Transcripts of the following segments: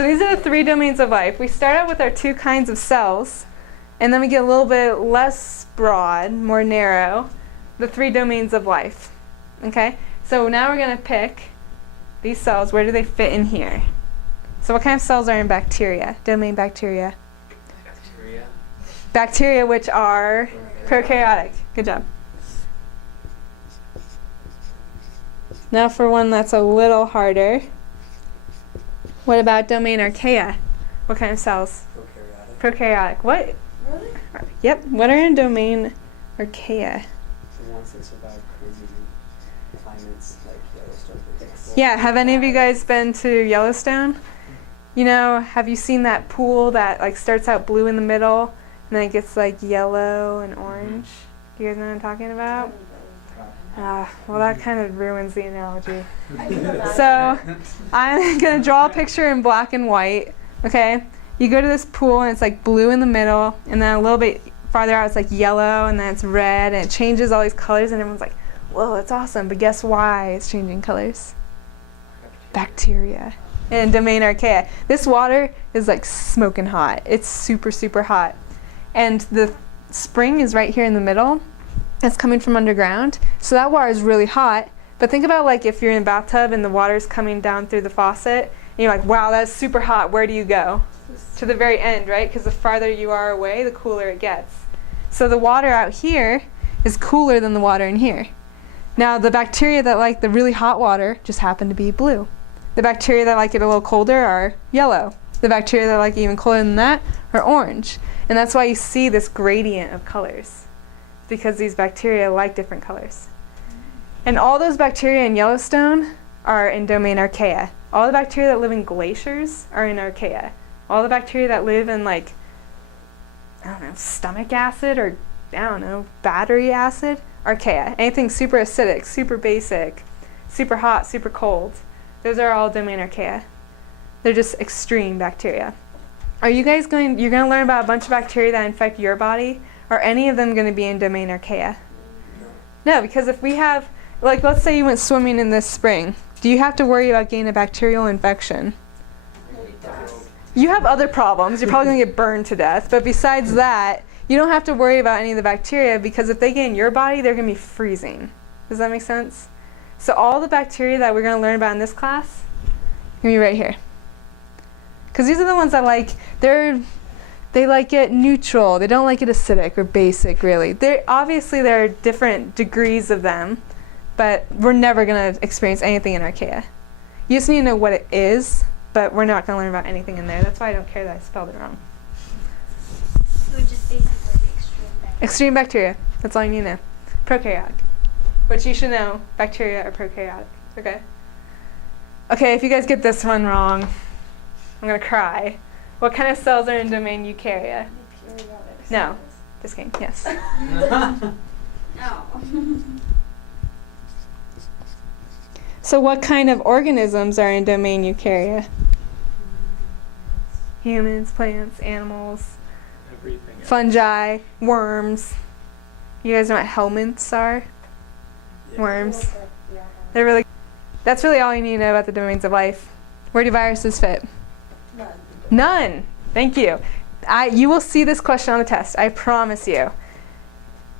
So these are the 3 domains of life. We start out with our 2 kinds of cells, and then we get a little bit less broad, more narrow, the 3 domains of life. Okay? So now we're going to pick these cells. Where do they fit in here? So what kind of cells are in bacteria? Domain bacteria. Bacteria, which are prokaryotic. Good job. Now for one that's a little harder. What about domain Archaea? What kind of cells? Prokaryotic. What? Really? Yep. What are in domain Archaea? The ones that survive crazy climates like Yellowstone. Yeah. Have any of you guys been to Yellowstone? You know, have you seen that pool that like starts out blue in the middle and then it gets like yellow and orange? Do you guys know what I'm talking about? Well, that kind of ruins the analogy. So I'm going to draw a picture in black and white. Okay? You go to this pool and it's like blue in the middle, and then a little bit farther out it's like yellow, and then it's red, and it changes all these colors, and everyone's like, whoa, that's awesome. But guess why it's changing colors? Bacteria. In domain Archaea. This water is like smoking hot. It's super, super hot. And the spring is right here in the middle. It's coming from underground. So that water is really hot. But think about like if you're in a bathtub and the water's coming down through the faucet, and you're like, wow, that's super hot. Where do you go? To the very end, right? Because the farther you are away, the cooler it gets. So the water out here is cooler than the water in here. Now the bacteria that like the really hot water just happen to be blue. The bacteria that like it a little colder are yellow. The bacteria that like it even colder than that are orange. And that's why you see this gradient of colors, because these bacteria like different colors. And all those bacteria in Yellowstone are in domain Archaea. All the bacteria that live in glaciers are in Archaea. All the bacteria that live in like, I don't know, stomach acid or, I don't know, battery acid, Archaea. Anything super acidic, super basic, super hot, super cold, those are all domain Archaea. They're just extreme bacteria. Are you guys you're going to learn about a bunch of bacteria that infect your body? Are any of them going to be in domain Archaea? No, because if we have, like let's say you went swimming in this spring, do you have to worry about getting a bacterial infection? You have other problems. You're probably going to get burned to death. But besides that, you don't have to worry about any of the bacteria, because if they get in your body, they're going to be freezing. Does that make sense? So all the bacteria that we're going to learn about in this class are going to be right here. Because these are the ones that like, they like it neutral. They don't like it acidic or basic, really. Obviously, there are different degrees of them, but we're never going to experience anything in Archaea. You just need to know what it is, but we're not going to learn about anything in there. That's why I don't care that I spelled it wrong. So just basically extreme bacteria. Extreme bacteria. That's all you need to know. Prokaryotic. Which you should know, bacteria are prokaryotic. Okay? Okay, if you guys get this one wrong, I'm going to cry. What kind of cells are in domain Eukarya? No. Just kidding. Yes. No. So what kind of organisms are in domain Eukarya? Humans, plants, animals, Everything. fungi, worms. You guys know what helminths are? Yeah. Worms. They're really. That's really all you need to know about the domains of life. Where do viruses fit? None. Thank you. You will see this question on the test. I promise you.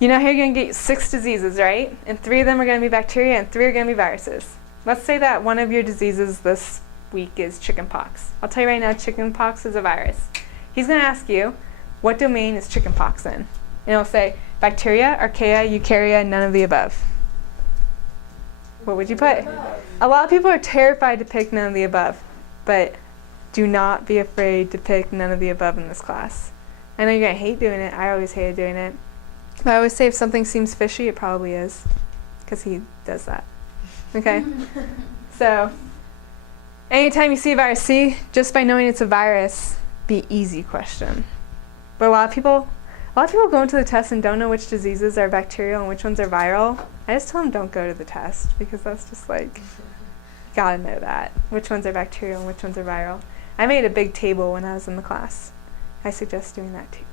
You know how you're going to get 6 diseases, right? And 3 of them are going to be bacteria and 3 are going to be viruses. Let's say that one of your diseases this week is chickenpox. I'll tell you right now, chickenpox is a virus. He's going to ask you, what domain is chickenpox in? And it'll say bacteria, archaea, eukarya, none of the above. What would you put? A lot of people are terrified to pick none of the above, but do not be afraid to pick none of the above in this class. I know you're going to hate doing it. I always hated doing it. But I always say if something seems fishy, it probably is, because he does that. Okay? So, anytime you see a virus, see, just by knowing it's a virus, be easy question. But a lot of people go into the test and don't know which diseases are bacterial and which ones are viral. I just tell them don't go to the test, because that's just like, you gotta know that. Which ones are bacterial and which ones are viral. I made a big table when I was in the class. I suggest doing that too.